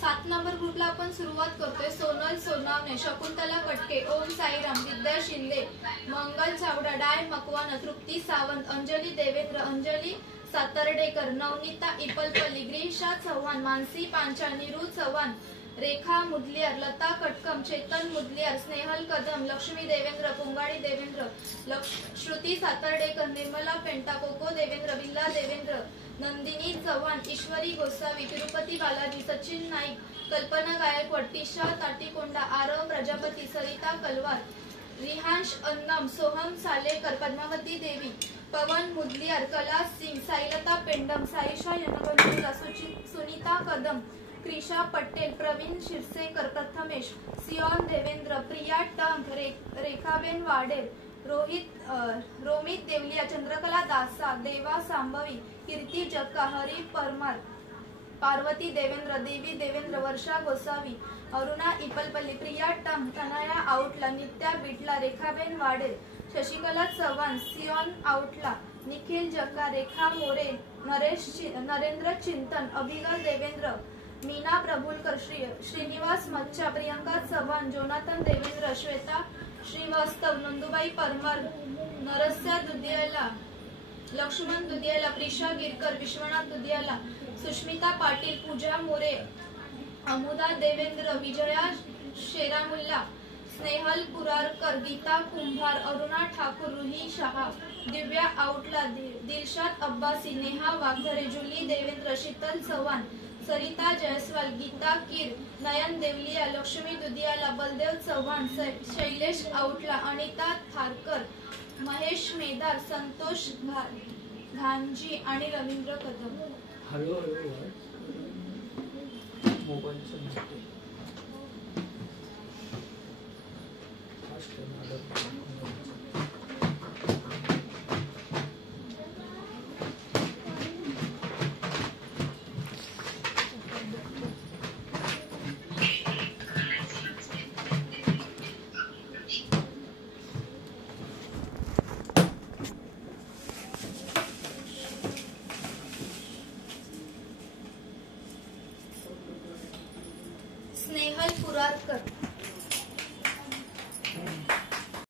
7 number ग्रुपला आपण सुरुवात करतोय। सोनल सोनावणे, शकुंतला कटके, ओम साईराम, विद्या शिंदे, मंगल चावडा, डाय मकवाना, तृप्ती सावंत, अंजली देवेंद्र, अंजली सातर्डेकर, नवनीता इपलपल्ली, ग्रीशा चव्हाण, मानसी पांचाळ, नीरू चव्हाण, रेखा मुदलियार, लता कटकम, चेतन मुदलियार, स्नेहल कदम, लक्ष्मी देवेंद्र, पुंगाडी देवेंद्र, श्रुती सातर्डेकर, निर्मला पेंटा, कोको देवेंद्र, विल्ला देवेंद्र, नंदिनी चव्हाण, ईश्वरी गोसावी, तिरुपती बालाजी, सचिन नाईक, कल्पना गायकवाड, टिशा ताटीकोंडा, आरव प्रजापती, सरिता कलवार, रिहांश अन्नम, सोहम सालेकर, पद्मावती देवी, पवन मुदलियार, कला सिंग, साईलता पेंडम, साईशा यनगंजूला, सुनीता कदम, क्रिशा पटेल, प्रवीण शिरसेकर, प्रथमेश, सियोन देवेंद्र, प्रिया टंक, रेखाबेन वाडेल, रोमित देवलिया, चंद्रकला दासा, देवा सांभवी, कीर्ती जक्का, हरी परमार, पार्वती देवेंद्र, देवी देवेंद्र, वर्षा गोसावी, अरुणा इपलपल्ली, प्रिया टंक, तनया आउटला, नित्या बिटला, रेखाबेन वाडेल, शशिकला चव्हाण, सियोन आउटला, निखिल जक्का, रेखा मोरे, नरेंद्र चिंतन, अभिगल देवेंद्र, मीना प्रभुलकर, श्रीनिवास मच्छा, प्रियंका चव्हाण, जोनाथन देवेंद्र, श्वेता श्रीवास्तव, नंदुबाई परमार, नरस्या दुधियाला, लक्ष्मण दुधियाला, प्रिशा गिरकर, विश्वनाथ दुधियाला, सुष्मिता पाटील, पूजा मोरे, अमुदा देवेंद्र, विजया शेरामुल्ला, स्नेहल पुरारकर, गीता कुंभार, अरुणा ठाकूर, रुही शहा, दिव्या आउटला, दिलशाद अब्बासी, नेहा वाघरे, जुली देवेंद्र, शीतल चव्हाण, सरिता जयस्वाल, गीता कीर, नयन देवलिया, लक्ष्मी दुधियाला, बलदेव चव्हाण, शैलेश आउटला, अनिता थारकर, महेश मेदार, संतोष घांजी आणि रवींद्र कदम। स्नेहल पुरारकर,